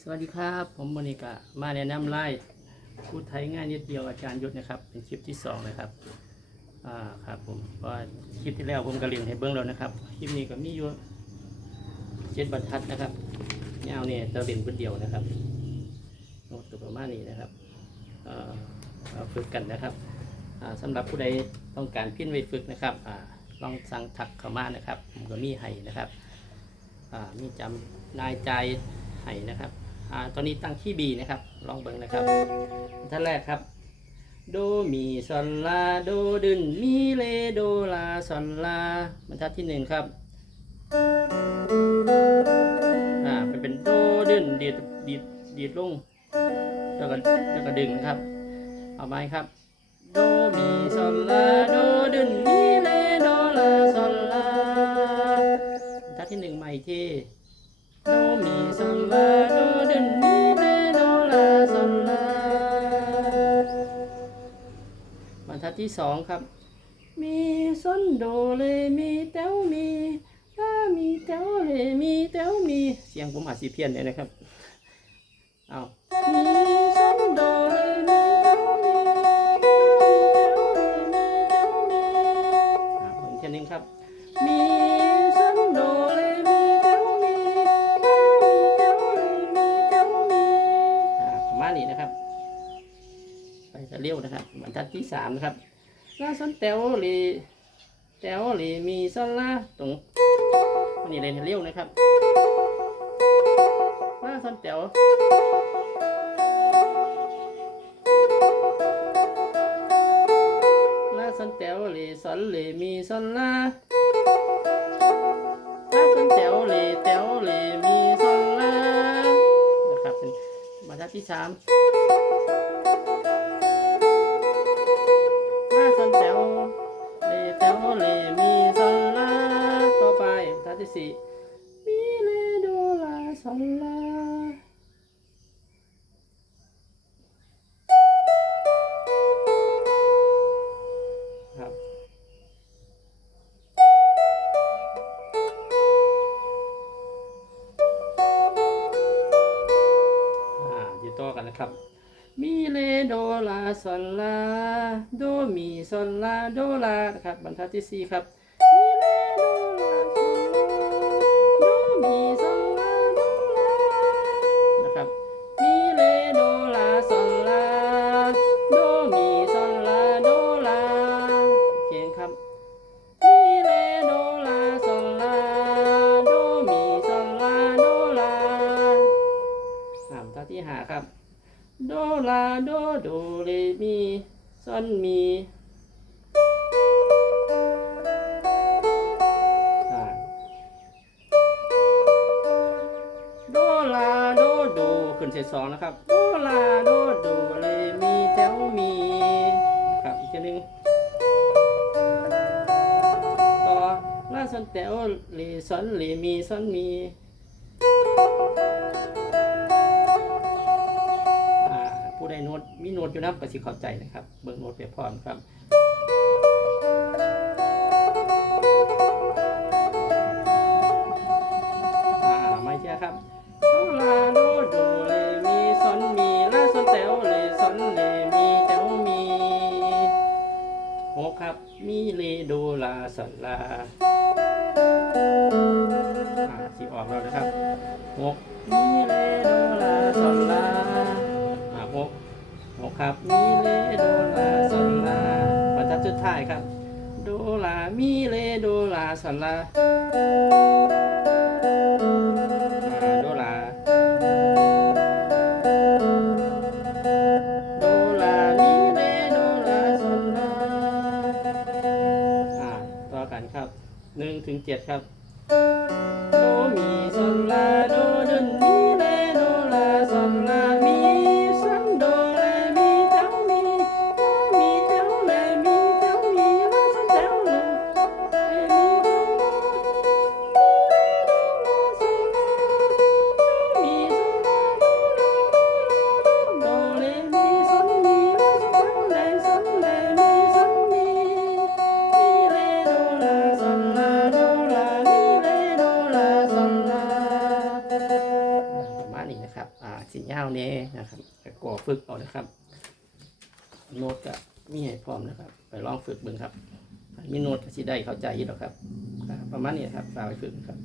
นี่ก็มาแนะนำไล่พูดไทยง่ายนิดเดียวอาจารย์ยุทธนะครับ เป็นคลิปที่สองนะครับอ่าครับผมว่าคลิปที่แล้วผมก็เรียนให้เบิ้องแล้วนะครับคลิปนี้ก็มีอยู่เจ็ดบรรทัดนะครับยาเนี่ยจะเรียนคนเดียวนะครับโน้ตตัวประมาณนี้นะครับเอ่อมาฝึกกันนะครับอ่าสำหรับผู้ใดต้องการพิ้นไว้ฝึกนะครับอ่าลองสั่งถักเข้ามานะครับผมก็มีให้นะครับอ่ามีจำนายใจให้นะครับ อ่าตอนนี้ตั้งที่บีนะครับ ลองเบิ่งนะครับท่านแรกครับโดมีซอนลาโดดึนมีเลโดลาซอนลาบรรทัดที่หนึ่งครับอ่าเป็นเป็นโดดึนดีดดีดดีดลงแล้วก็แล้วก็ดึงนะครับ เอาไหมครับโดมีซอนลาโดดึนมีเลโดลาซอนลาบรรทัดที่หนึ่งใหม่ที่โดมีซอนลาโดดึน ทัดที่สองครับ มีซอนโดเลมีเต้วมีลามีเต้วเลมีเต้วมีเสียงผมอาจสิเพี้ยนเลยนะครับเอามีซอนโดเลมีเต้วมีมีเต้วเลมีเต้วมีอ่าผมแค่นี้ครับ มีซอนโดเลมีเต้วมีมีเต้วเลมีเต้วมีอ่าประมาณนี้นะครับ ไปจะเร็วนะครับบรรทัดที่สามนะครับ ลาซอนเตวลีเตวลีมีซอนลาตรงอันนี้เลยเร็วนะครับลาซอนเตวลาซอนเตวลีซอนลีมีซอนลาลาซอนเตวลีเตวลีมีซอนลานะครับเป็นบรรทัดที่สาม ที่สี่มีเลโดลาซอนลาครับอ่าอยู่ต่อกันนะครับมีเลโดลาซอนลาโดมีซอนลาโดลานะครับบรรทัดที่สี่ครับ โดลาโดโดเรมีซอนมีอ่าโดลาโดโดขึ้นเศษสองนะครับ โดลาโดโดเรมีแถวมีครับอีกทีหนึงต่อลาซอนแถวเรซอนเรมีซอนมี มีโน้ตอยู่นะก็สิเข้าใจนะครับ เบิ่งโน้ตไปพร้อมครับอ่าไม่ใช่ครับโดลาโดโดเลมีซอนมีลาซอนแตวเลซอนเลมีแตวมีหกครับ มีเลโดลาซอนลาอ่าสิออกแล้วนะครับหกมีเลโดลาซอนลา ครับ มีเลโดลาซอนลาบรรทัดสุดท้ายครับ โดลา มีเลโดลาซอนลาอ่าโดลา โดลา มีเลโดลาซอนลาอ่าต่อกันครับหนึ่งถึงเจ็ดครับ โดมีซอนลาโด นะครับแต่ก่อฝึกเอานะครับ โน้ตก็มีให้พร้อมนะครับ ไปลองฝึกเบิ่งครับมีโน้ตก็สิได้เข้าใจอยู่หรอกครับ ประมาณนี้ครับสาวไปฝึกครับ